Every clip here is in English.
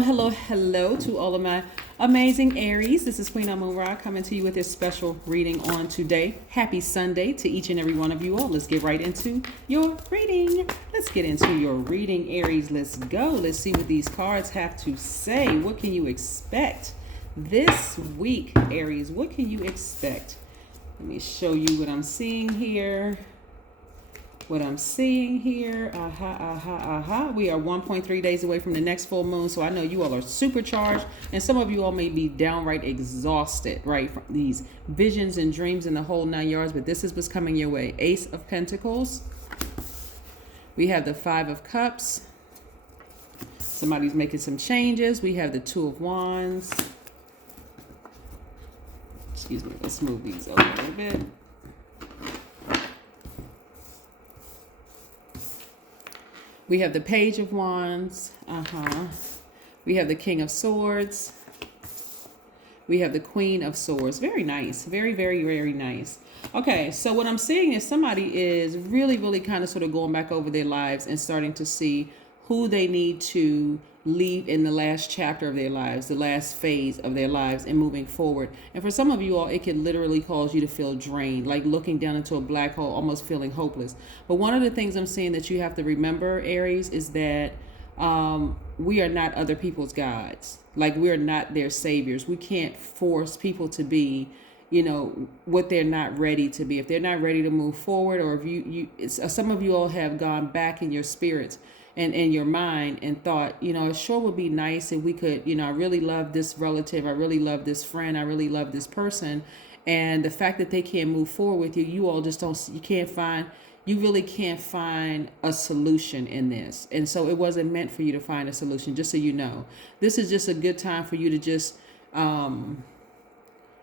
Hello to all of my amazing Aries. This is Queen Amun Ra coming to you with this special reading on today. Happy Sunday to each and every one of you all. Let's get right into your reading. Let's get into your reading, Aries. Let's go. Let's see what these cards have to say. What can you expect this week, Aries? What can you expect? Let me show you what I'm seeing here. We are 1.3 days away from the next full moon. So I know you all are supercharged, and some of you all may be downright exhausted, right, from these visions and dreams and the whole 9 yards. But this is what's coming your way. Ace of Pentacles. We have the 5 of Cups. Somebody's making some changes. We have the 2 of Wands. Excuse me. Let's move these over a little bit. We have the Page of Wands. We have the King of Swords. We have the Queen of Swords. Very nice. Very, very, very nice. Okay, so what I'm seeing is somebody is really kind of sort of going back over their lives and starting to see who they need to leave in the last chapter of their lives, the last phase of their lives, and moving forward. And for some of you all, it can literally cause you to feel drained, like looking down into a black hole, almost feeling hopeless. But one of the things I'm saying that you have to remember, Aries, is that we are not other people's gods. Like, we're not their saviors. We can't force people to be, you know, what they're not ready to be. If they're not ready to move forward, or if some of you all have gone back in your spirits and in your mind and thought, you know, it sure would be nice if we could, you know, I really love this relative, I really love this friend, I really love this person. And the fact that they can't move forward with you, you all just don't, you really can't find a solution in this. And so it wasn't meant for you to find a solution, just so you know. This is just a good time for you to just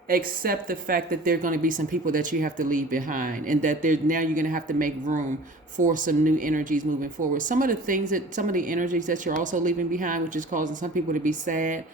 accept the fact that there are going to be some people that you have to leave behind, and that now you're going to have to make room for some new energies moving forward. Some of the energies that you're also leaving behind, which is causing some people to be sad,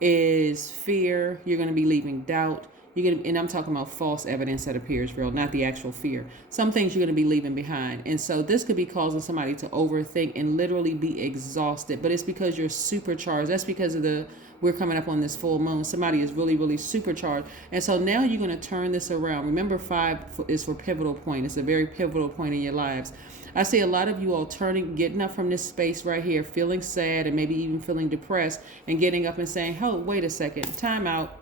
is fear. You're going to be leaving doubt. And I'm talking about false evidence that appears real, not the actual fear. Some things you're going to be leaving behind. And so this could be causing somebody to overthink and literally be exhausted. But it's because you're supercharged. That's because of we're coming up on this full moon. Somebody is really supercharged. And so now you're going to turn this around. Remember, 5 is for pivotal point. It's a very pivotal point in your lives. I see a lot of you all getting up from this space right here, feeling sad and maybe even feeling depressed, and getting up and saying, oh, wait a second, time out.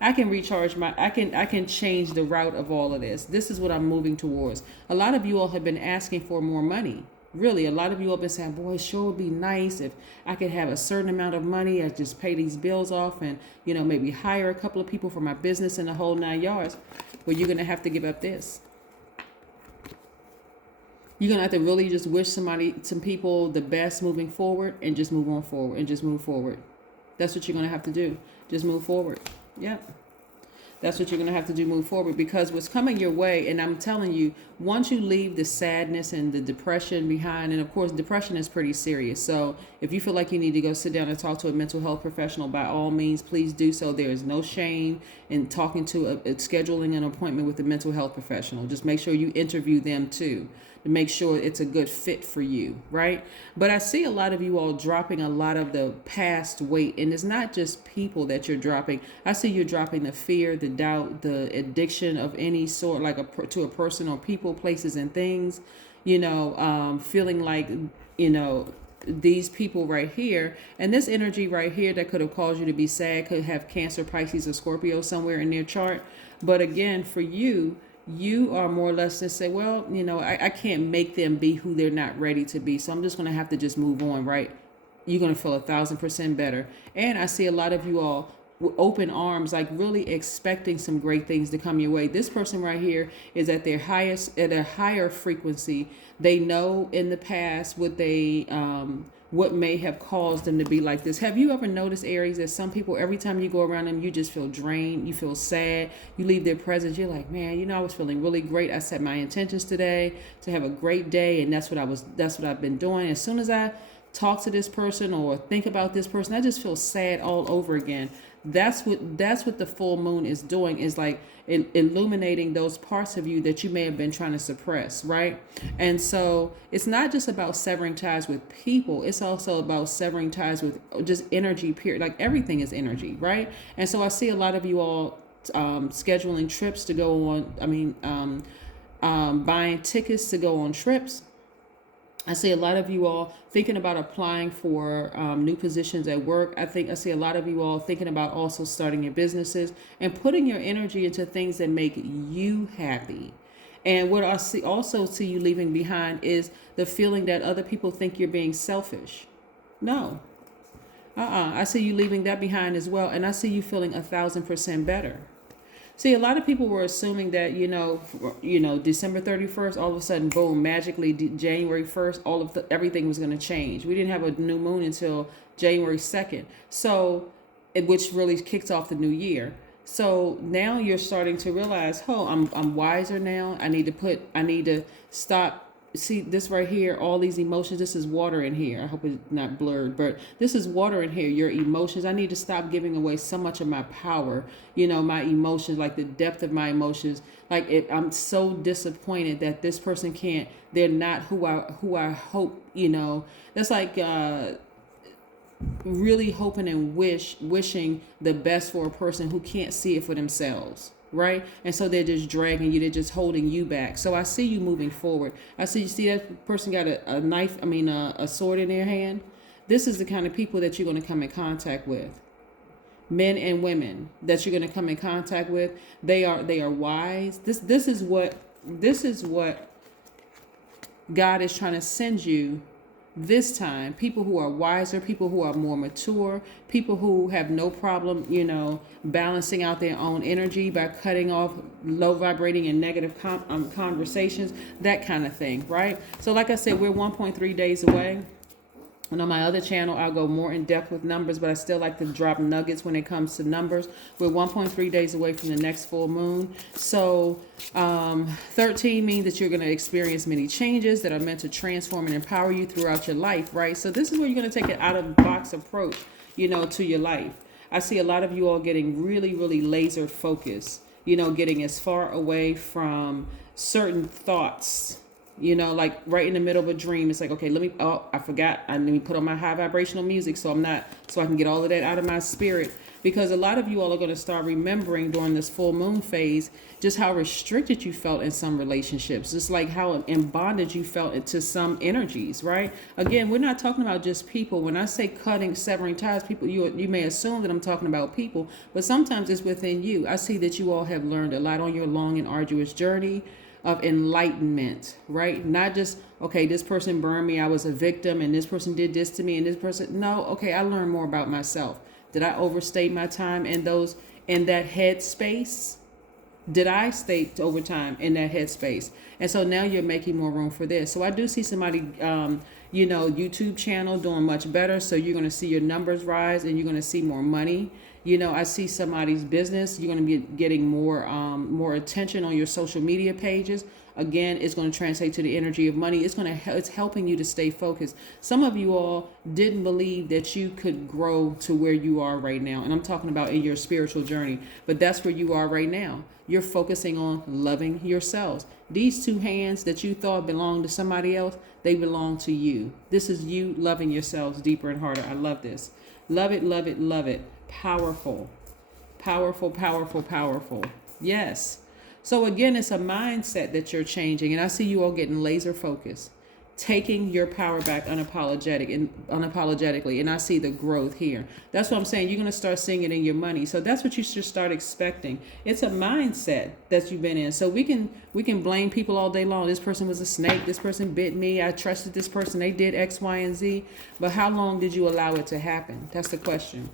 I can recharge I can change the route of all of this. This is what I'm moving towards. A lot of you all have been asking for more money. Really, a lot of you all have been saying, boy, it sure would be nice if I could have a certain amount of money. I just pay these bills off and, you know, maybe hire a couple of people for my business and the whole 9 yards. Well, you're going to have to give up this. You're going to have to really just wish some people the best moving forward, and just move on forward and just move forward. That's what you're going to have to do. Just move forward. Yep. That's what you're going to have to do, move forward, because what's coming your way, and I'm telling you, once you leave the sadness and the depression behind, and of course, depression is pretty serious. So if you feel like you need to go sit down and talk to a mental health professional, by all means, please do so. There is no shame in talking to scheduling an appointment with a mental health professional. Just make sure you interview them too, to make sure it's a good fit for you, right? But I see a lot of you all dropping a lot of the past weight, and it's not just people that you're dropping. I see you're dropping the fear, the doubt, the addiction of any sort, like to a person or people, places, and things, you know, feeling like, you know, these people right here, and this energy right here that could have caused you to be sad, could have Cancer, Pisces, or Scorpio somewhere in their chart. But again, for you are more or less to say, well, you know, I can't make them be who they're not ready to be. So I'm just going to have to just move on, right? You're going to feel 1,000% better. And I see a lot of you all with open arms, like really expecting some great things to come your way. This person right here is at a higher frequency. They know in the past what may have caused them to be like this. Have you ever noticed, Aries, that some people, every time you go around them, you just feel drained, you feel sad, you leave their presence, you're like, man, you know, I was feeling really great. I set my intentions today to have a great day, and that's what I've been doing. As soon as I talk to this person or think about this person, I just feel sad all over again. That's what the full moon is doing, is like illuminating those parts of you that you may have been trying to suppress, right? And so it's not just about severing ties with people, it's also about severing ties with just energy, period. Like everything is energy, right? And so I see a lot of you all scheduling trips to go on, buying tickets to go on trips. I see a lot of you all thinking about applying for new positions at work. I see a lot of you all thinking about also starting your businesses and putting your energy into things that make you happy. And what I also see you leaving behind is the feeling that other people think you're being selfish. No. I see you leaving that behind as well. And I see you feeling 1,000% better. See, a lot of people were assuming that, December 31st, all of a sudden, boom, magically, January 1st, everything was going to change. We didn't have a new moon until January 2nd, which really kicks off the new year. So now you're starting to realize, I'm wiser now. I need to stop. See this right here, all these emotions, this is water in here. I hope it's not blurred, but this is water in here, your emotions. I need to stop giving away so much of my power, my emotions, like the depth of my emotions. Like I'm so disappointed that this person they're not who I hope, that's like really hoping and wishing the best for a person who can't see it for themselves. Right? And so they're just dragging you. They're just holding you back. So I see you moving forward. You see that person got a knife, a sword in their hand. This is the kind of people that you're going to come in contact with. Men and women that you're going to come in contact with. They are wise. This is what God is trying to send you this time. People who are wiser, people who are more mature, people who have no problem, balancing out their own energy by cutting off low vibrating and negative conversations, that kind of thing, right? So like I said, we're 1.3 days away. And on my other channel, I'll go more in depth with numbers, but I still like to drop nuggets when it comes to numbers. We're 1.3 days away from the next full moon. So 13 means that you're going to experience many changes that are meant to transform and empower you throughout your life, right? So this is where you're going to take an out-of-the-box approach, to your life. I see a lot of you all getting really, really laser focused, getting as far away from certain thoughts, like right in the middle of a dream. It's like, okay, I forgot. Let me put on my high vibrational music so I can get all of that out of my spirit. Because a lot of you all are going to start remembering during this full moon phase just how restricted you felt in some relationships, just like how in bondage you felt into some energies, right? Again, we're not talking about just people. When I say severing ties, people, you may assume that I'm talking about people, but sometimes it's within you. I see that you all have learned a lot on your long and arduous journey of enlightenment, right? Not just, okay, this person burned me, I was a victim, and this person did this to me, and this person, no, okay, I learned more about myself. Did I overstay my time in that head space? Did I stay over time in that headspace? And so now you're making more room for this. So I do see somebody, YouTube channel doing much better. So you're going to see your numbers rise and you're going to see more money. I see somebody's business. You're going to be getting more attention on your social media pages. Again, it's going to translate to the energy of money. It's helping you to stay focused. Some of you all didn't believe that you could grow to where you are right now. And I'm talking about in your spiritual journey. But that's where you are right now. You're focusing on loving yourselves. These two hands that you thought belonged to somebody else, they belong to you. This is you loving yourselves deeper and harder. I love this. Love it, love it, love it. Powerful. Powerful, powerful, powerful. Yes. So again, it's a mindset that you're changing. And I see you all getting laser focused, taking your power back unapologetically. And I see the growth here. That's what I'm saying. You're going to start seeing it in your money. So that's what you should start expecting. It's a mindset that you've been in. So we can blame people all day long. This person was a snake. This person bit me. I trusted this person. They did X, Y, and Z. But how long did you allow it to happen? That's the question.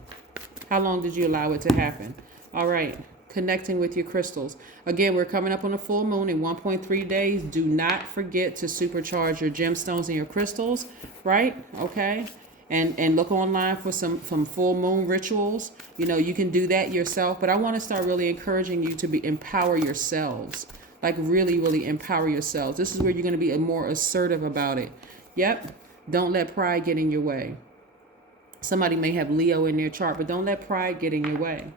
How long did you allow it to happen? All right. Connecting with your crystals. Again, we're coming up on a full moon in 1.3 days. Do not forget to supercharge your gemstones and your crystals, right? Okay. And look online for some full moon rituals. You can do that yourself, but I want to start really encouraging you to empower yourselves. Like really, really empower yourselves. This is where you're going to be more assertive about it. Yep. Don't let pride get in your way. Somebody may have Leo in their chart, but don't let pride get in your way.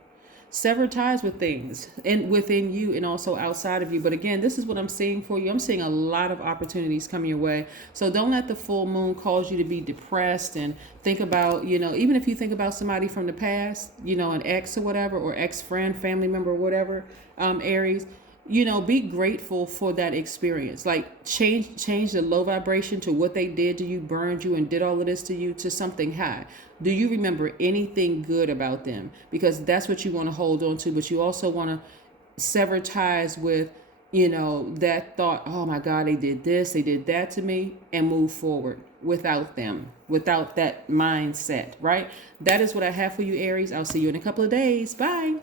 Sever ties with things and within you and also outside of you. But again, this is what I'm seeing for you. I'm seeing a lot of opportunities coming your way. So don't let the full moon cause you to be depressed and think about, even if you think about somebody from the past, an ex or whatever, or ex-friend, family member, or whatever, Aries, be grateful for that experience. Like change the low vibration to what they did to you, burned you and did all of this to you, to something high. Do you remember anything good about them? Because that's what you want to hold on to, but you also want to sever ties with, that thought, oh my God, they did this, they did that to me, and move forward without them, without that mindset, right? That is what I have for you, Aries. I'll see you in a couple of days. Bye.